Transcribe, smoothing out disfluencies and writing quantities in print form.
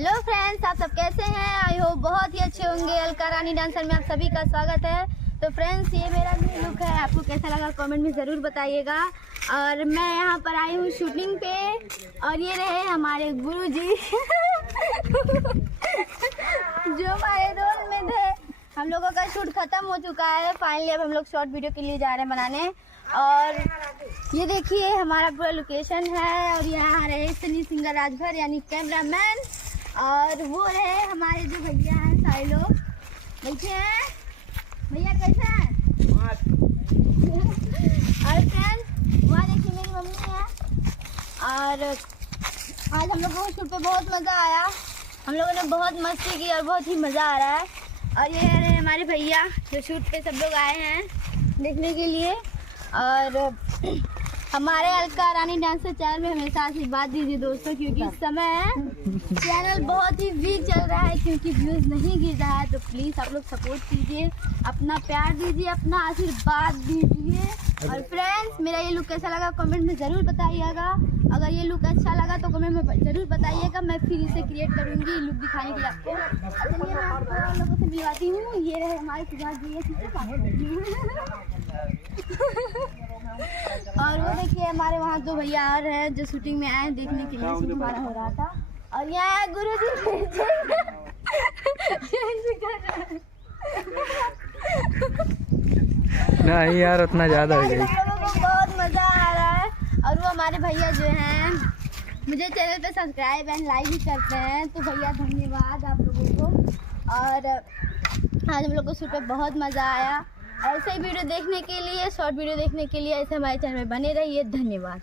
Hello friends, आप सब कैसे हैं? आई होप बहुत ही अच्छे होंगे। अलका रानी डांसर में आप सभी का स्वागत है। तो फ्रेंड्स, ये मेरा न्यू लुक है। आपको कैसा लगा कमेंट में ज़रूर बताइएगा। और मैं यहाँ पर आई हूँ शूटिंग पे, और ये रहे हमारे गुरुजी जो हमारे रोल में थे। हम लोगों का शूट खत्म हो चुका है फाइनली। अब हम लोग शॉर्ट वीडियो के लिए जा रहे हैं बनाने। और ये देखिए हमारा पूरा लोकेशन है, और यहाँ रहे सनी सिंगर राजभर यानी कैमरामैन, और वो रहे हमारे जो भैया हैं सारे लोग। देखिए भैया कैसे हैं? और फ्रेंड वहाँ देखिए मेरी मम्मी है। और आज हम लोगों को शूट पे बहुत मज़ा आया। हम लोगों ने बहुत मस्ती की और बहुत ही मज़ा आ रहा है। और ये रहे हमारे भैया जो शूट पे सब लोग आए हैं देखने के लिए। और हमारे अलका रानी डांसर चैनल में हमेशा आशीर्वाद दीजिए दोस्तों, क्योंकि इस समय चैनल बहुत ही वीक चल रहा है, क्योंकि व्यूज़ नहीं गिर रहा है। तो प्लीज़ आप लोग सपोर्ट कीजिए, अपना प्यार दीजिए, अपना आशीर्वाद दीजिए। और फ्रेंड्स, मेरा ये लुक कैसा लगा कमेंट में ज़रूर बताइएगा। अगर ये लुक अच्छा लगा तो कमेंट में ज़रूर बताइएगा। मैं फिर इसे क्रिएट करूँगी लुक दिखाने के लिए आपको। चलिए मैं आपको और लोगों से मिलवाती हूँ। ये रहे हमारे सुभाष जी और वो देखिए हमारे वहाँ दो भैया और हैं जो शूटिंग में आए देखने के लिए। शूट हमारा हो रहा था। और यहाँ गुरु जी नहीं यार, उतना ज्यादा हो गया। हम लोगों को बहुत मजा आ रहा है। और वो हमारे भैया जो हैं मुझे चैनल पे सब्सक्राइब एंड लाइक भी करते हैं, तो भैया धन्यवाद आप लोगों को। और आज हम लोग को शूट पे बहुत मज़ा आया। ऐसे ही वीडियो देखने के लिए, शॉर्ट वीडियो देखने के लिए ऐसे हमारे चैनल में बने रहिए। धन्यवाद।